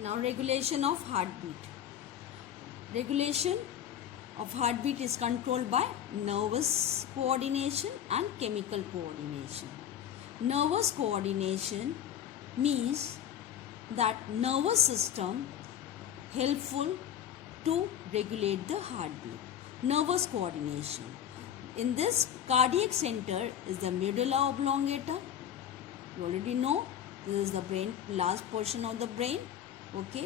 Now regulation of heartbeat. Regulation of heartbeat is controlled by nervous coordination and chemical coordination. Nervous coordination means that nervous system helpful to regulate the heartbeat. Nervous coordination. In this, cardiac center is the medulla oblongata. You already know this is the brain, last portion of the brain. Okay,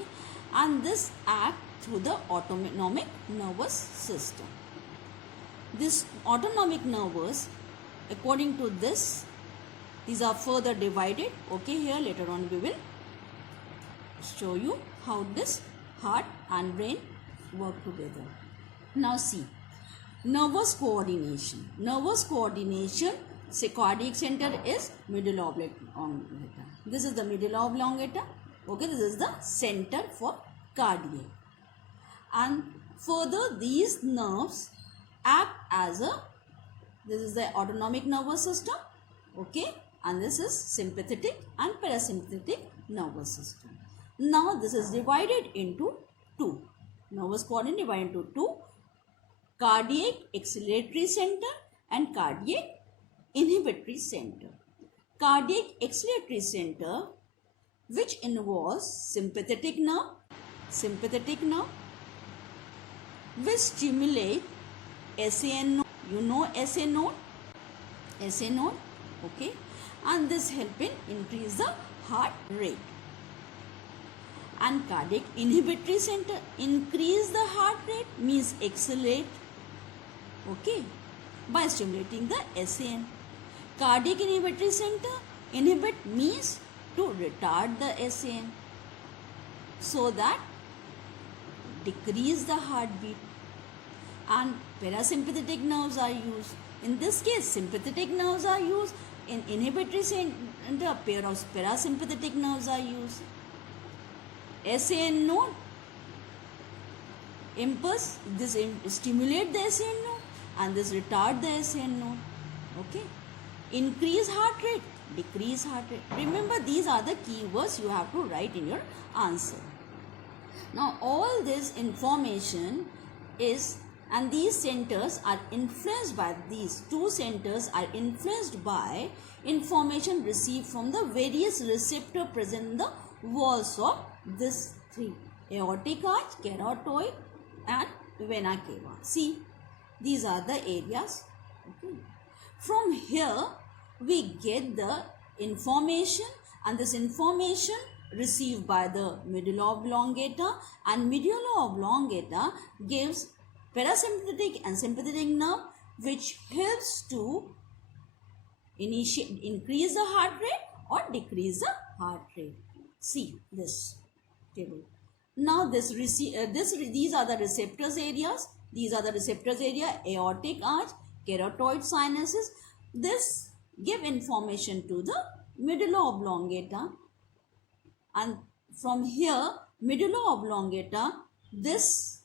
and this acts through the autonomic nervous system. This autonomic nervous, according to this, these are further divided. Okay, here later on we will show you how this heart and brain work together. Now see, nervous coordination. Nervous coordination, say cardiac center is medulla oblongata. This is the medulla oblongata. Okay, this is the center for cardiac. And further, these nerves act as a, this is the autonomic nervous system. Okay, and this is sympathetic and parasympathetic nervous system. Now this is divided into two. Nervous coordination divided into two: cardiac acceleratory center and cardiac inhibitory center. Cardiac acceleratory center, which involves sympathetic nerve, which stimulate SAN node. You know SAN node, okay, and this help in increase the heart rate. And cardiac inhibitory center increase the heart rate means accelerate, okay, by stimulating the SAN. Cardiac inhibitory center, inhibit means to retard the SAN so that decrease the heartbeat. And parasympathetic nerves are used. In this case, sympathetic nerves are used. In inhibitory center, pair of parasympathetic nerves are used. SAN node impulse, this stimulate the SAN node and this retard the SAN node. Okay, increase heart rate, decrease heart rate. Remember, these are the keywords you have to write in your answer. Now all this information is, and these centers are influenced by, these two centers are influenced by information received from the various receptor present in the walls of this three: aortic arch, carotid and vena cava. See, these are the areas. Okay. From here we get the information, and this information received by the medulla oblongata, and medulla oblongata gives parasympathetic and sympathetic nerve, which helps to increase the heart rate or decrease the heart rate. See this table. Now these are the receptors areas. These are the receptors area: aortic arch, carotid sinuses. This give information to the medulla oblongata, and from here medulla oblongata, this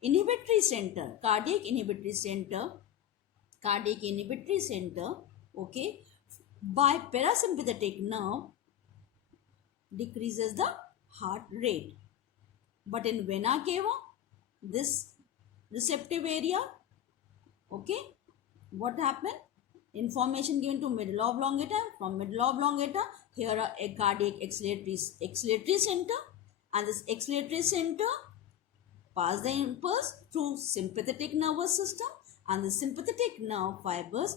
inhibitory center, cardiac inhibitory center, okay, by parasympathetic nerve decreases the heart rate. But in vena cava, this receptive area, okay, what happened? Information given to medulla oblongata. From medulla oblongata, here are a cardiac acceleratory center, and this acceleratory center pass the impulse through sympathetic nervous system, and the sympathetic nerve fibers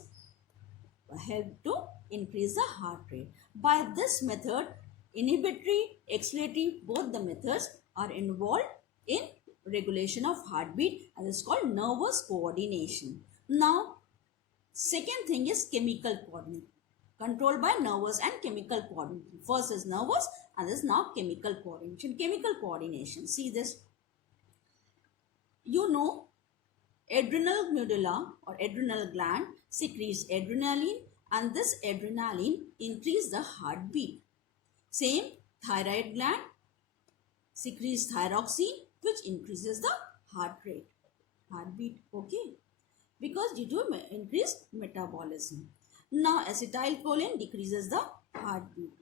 help to increase the heart rate. By this method, inhibitory, acceleratory, both the methods are involved in regulation of heartbeat, and is called nervous coordination. Now, second thing is chemical coordination, controlled by nervous and chemical coordination. First is nervous, and this is now chemical coordination. Chemical coordination, see this. You know, adrenal medulla or adrenal gland secretes adrenaline, and this adrenaline increases the heartbeat. Same, thyroid gland secretes thyroxine, which increases the heartbeat, okay, because due to increased metabolism. Now acetylcholine decreases the heartbeat.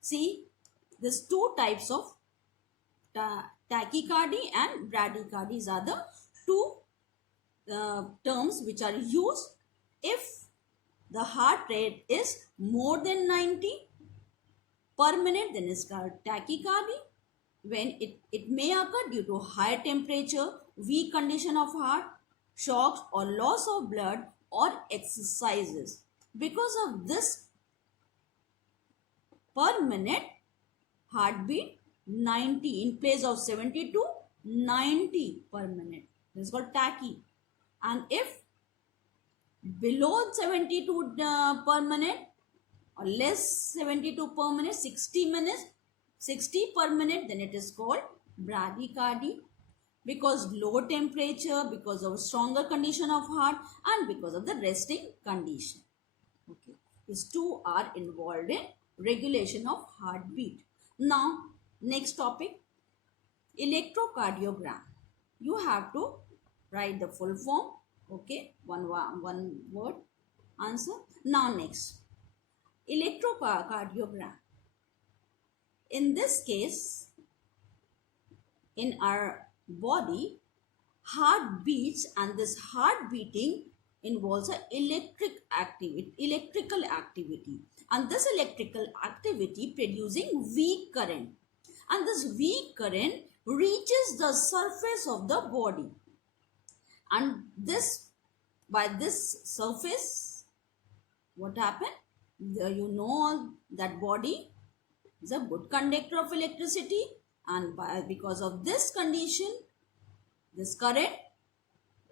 See, there's two types of tachycardy and bradycardy are the two terms which are used if the heart rate is more than 90 per minute, then it's called tachycardy. When it may occur due to high temperature, weak condition of heart, shocks or loss of blood or exercises. Because of this per minute heartbeat 90 in place of 70 to 90 per minute. This is called tachy. And if below 72 per minute or less 72 per minute, 60 per minute, then it is called bradycardy, because low temperature, because of stronger condition of heart, and because of the resting condition. Okay, these two are involved in regulation of heartbeat. Now, next topic, electrocardiogram. You have to write the full form. Okay, one word answer. Now, next, electrocardiogram. In this case, in our body, heart beats, and this heart beating involves an electrical activity, and this electrical activity producing weak current, and this weak current reaches the surface of the body, and this by this surface what happened, you know that body is a good conductor of electricity, and because of this condition, this current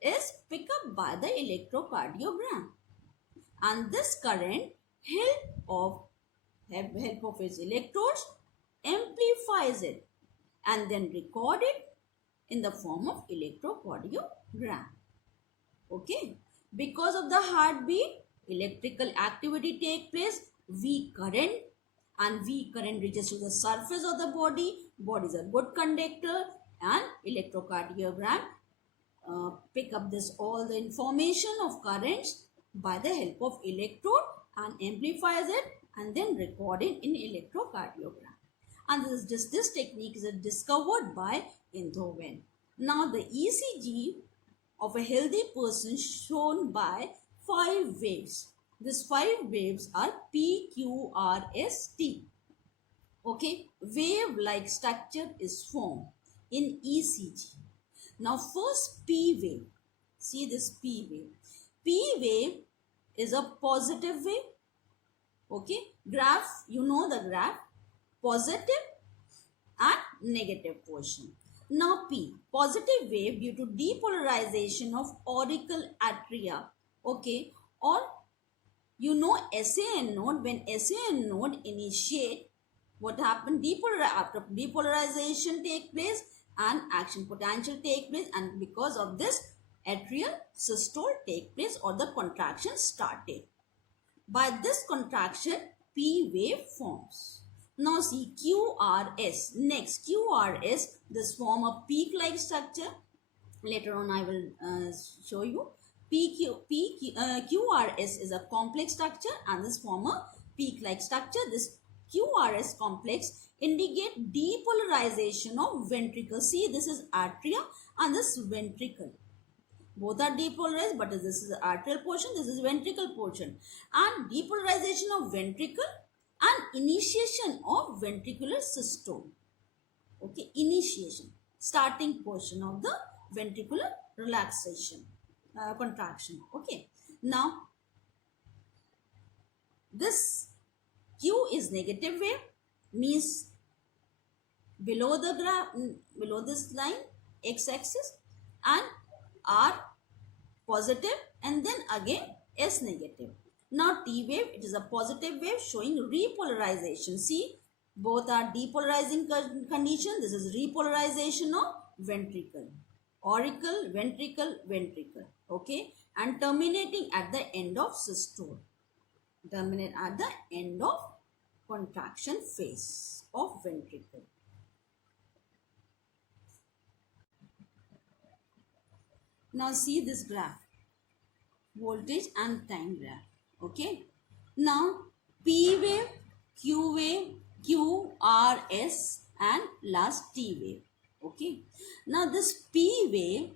is picked up by the electrocardiogram, and this current help of its electrodes amplifies it and then record it in the form of electrocardiogram. Okay, because of the heartbeat, electrical activity take place, weak current, and weak current reaches to the surface of the body. Body is a good conductor, and electrocardiogram pick up this all the information of currents by the help of electrode and amplifies it and then record it in electrocardiogram. And this technique is discovered by Einthoven. Now the ECG of a healthy person shown by 5 waves. These 5 waves are P, Q, R, S, T. Okay, wave-like structure is formed in ECG. Now first P wave. See this P wave. P wave is a positive wave. Okay, graph, you know the graph, positive and negative portion. Now P, positive wave due to depolarization of auricle atria. Okay, or you know SAN node, when SAN node initiate, what happened, after depolarization take place and action potential take place, and because of this atrial systole take place or the contraction started. By this contraction, P wave forms. Now see QRS. Next, QRS, this form a peak-like structure. Later on I will show you. QRS is a complex structure, and this form a peak-like structure. This QRS complex indicate depolarization of ventricle. See, this is atria and this ventricle. Both are depolarized, but this is the arterial portion, this is ventricle portion. And depolarization of ventricle and initiation of ventricular systole. Okay, initiation, starting portion of the ventricular relaxation, contraction. Okay, now this Q is negative wave, means below the graph, below this line, x-axis, and R positive, and then again S negative. Now T wave, it is a positive wave showing repolarization. See, both are depolarizing condition. This is repolarization of ventricle, auricle, ventricle, ventricle. Okay, and terminating at the end of systole. Terminate at the end of contraction phase of ventricle. Now see this graph, voltage and time graph. Okay, now P wave, Q wave, Q, R, S, and last T wave. Okay. Now this P wave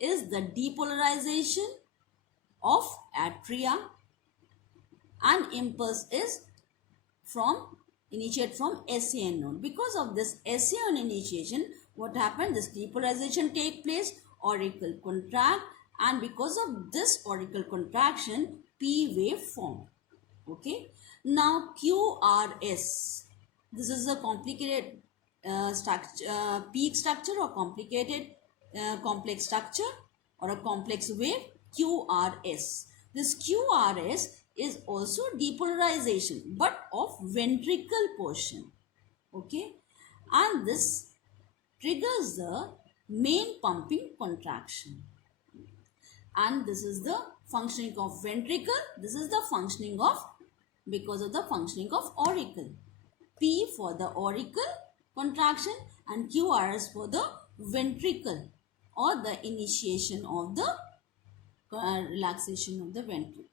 is the depolarization of atria, and impulse is from initiate from SAN node. Because of this SAN initiation, what happened? This depolarization take place, auricle contract, and because of this auricle contraction, P wave form. Okay. Now QRS. This is a complicated structure, peak structure, or complicated complex structure, or a complex wave. QRS. This QRS is also depolarization, but of ventricle portion. Okay. And this triggers the main pumping contraction. And this is the functioning of ventricle. This is the functioning of, because of the functioning of auricle. P for the auricle contraction and QRS for the ventricle, or the initiation of the relaxation of the ventricle.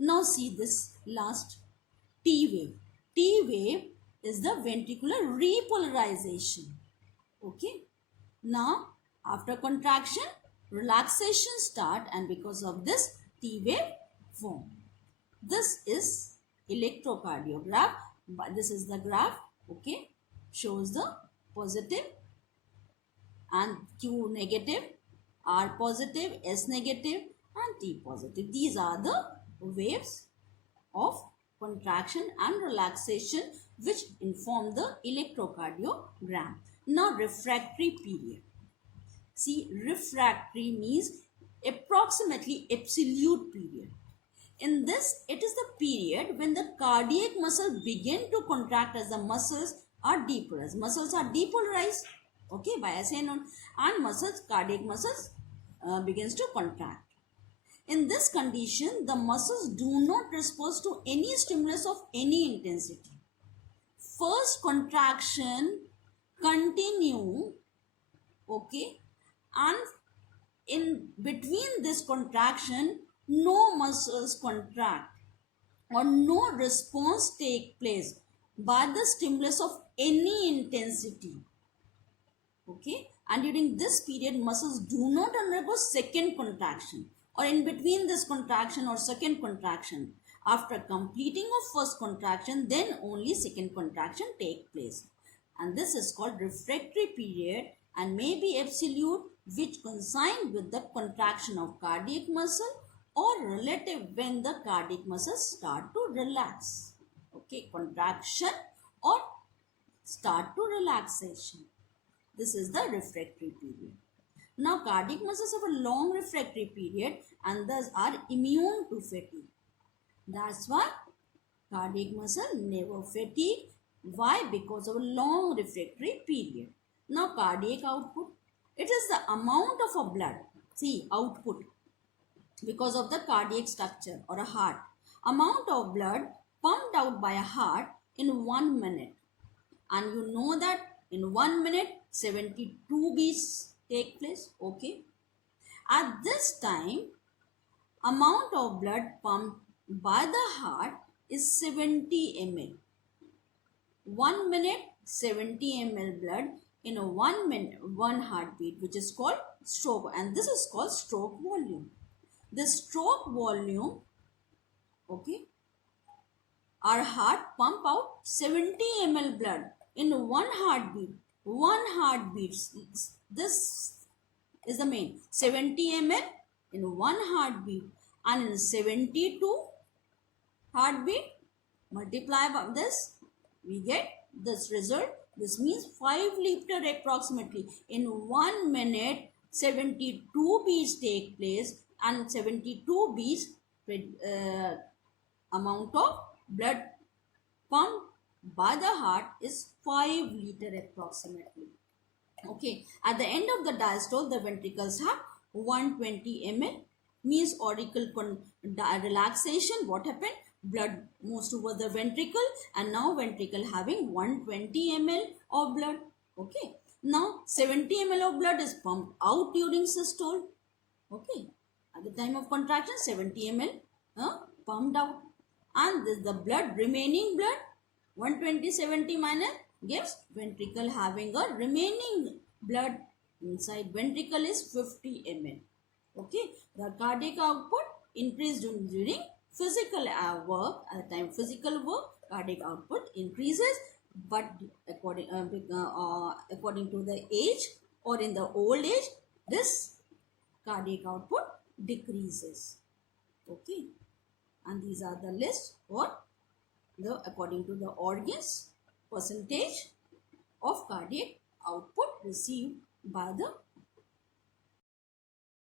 Now see this last T wave. T wave is the ventricular repolarization. Okay. Now after contraction, relaxation start, and because of this T wave form. This is electrocardiograph. This is the graph. Okay. Shows the positive and Q negative, R positive, S negative, and T positive. These are the waves of contraction and relaxation which inform the electrocardiogram. Now refractory period. See, refractory means approximately absolute period. In this, it is the period when the cardiac muscle begin to contract as the muscles are depolarized. Muscles are depolarized, okay, by SAN node, and muscles, cardiac muscles begins to contract. In this condition, the muscles do not respond to any stimulus of any intensity. First contraction continue, okay, and in between this contraction, no muscles contract or no response take place by the stimulus of any intensity. Okay, and during this period, muscles do not undergo second contraction, or in between this contraction or second contraction. After completing of first contraction, then only second contraction take place, and this is called refractory period and may be absolute, which coincide with the contraction of cardiac muscle, or relative when the cardiac muscles start to relax. Okay, contraction or start to relaxation. This is the refractory period. Now cardiac muscles have a long refractory period and thus are immune to fatigue. That's why cardiac muscle never fatigue. Why? Because of a long refractory period. Now cardiac output. It is the amount of a blood. See, output. Because of the cardiac structure or a heart. Amount of blood pumped out by a heart in 1 minute. And you know that in 1 minute 72 beats take place. Okay. At this time, amount of blood pumped by the heart is 70 ml. 1 minute 70 ml blood in a 1 minute, 1 heartbeat, which is called stroke, and this is called stroke volume. The stroke volume, okay, our heart pump out 70 ml blood in 1 heartbeat. 1 heartbeat. This is the main 70 ml in 1 heartbeat, and in 72 heartbeat multiply by this, we get this result. This means 5 liter approximately. In 1 minute 72 beats take place, and 72 beats amount of blood pumped by the heart is 5 liter approximately. Okay, at the end of the diastole, the ventricles have 120 ml, means auricle relaxation. What happened? Blood moves towards the ventricle, and now ventricle having 120 ml of blood. Okay, now 70 ml of blood is pumped out during systole. Okay, at the time of contraction, 70 ml pumped out, and this the blood, remaining blood, 120 70 minus gives ventricle having a remaining blood inside ventricle is 50 ml. Okay, the cardiac output increased during physical work. At the time physical work, cardiac output increases, but according to the age or in the old age, this cardiac output decreases. Okay, and these are the list for the according to the organs percentage of cardiac output received by the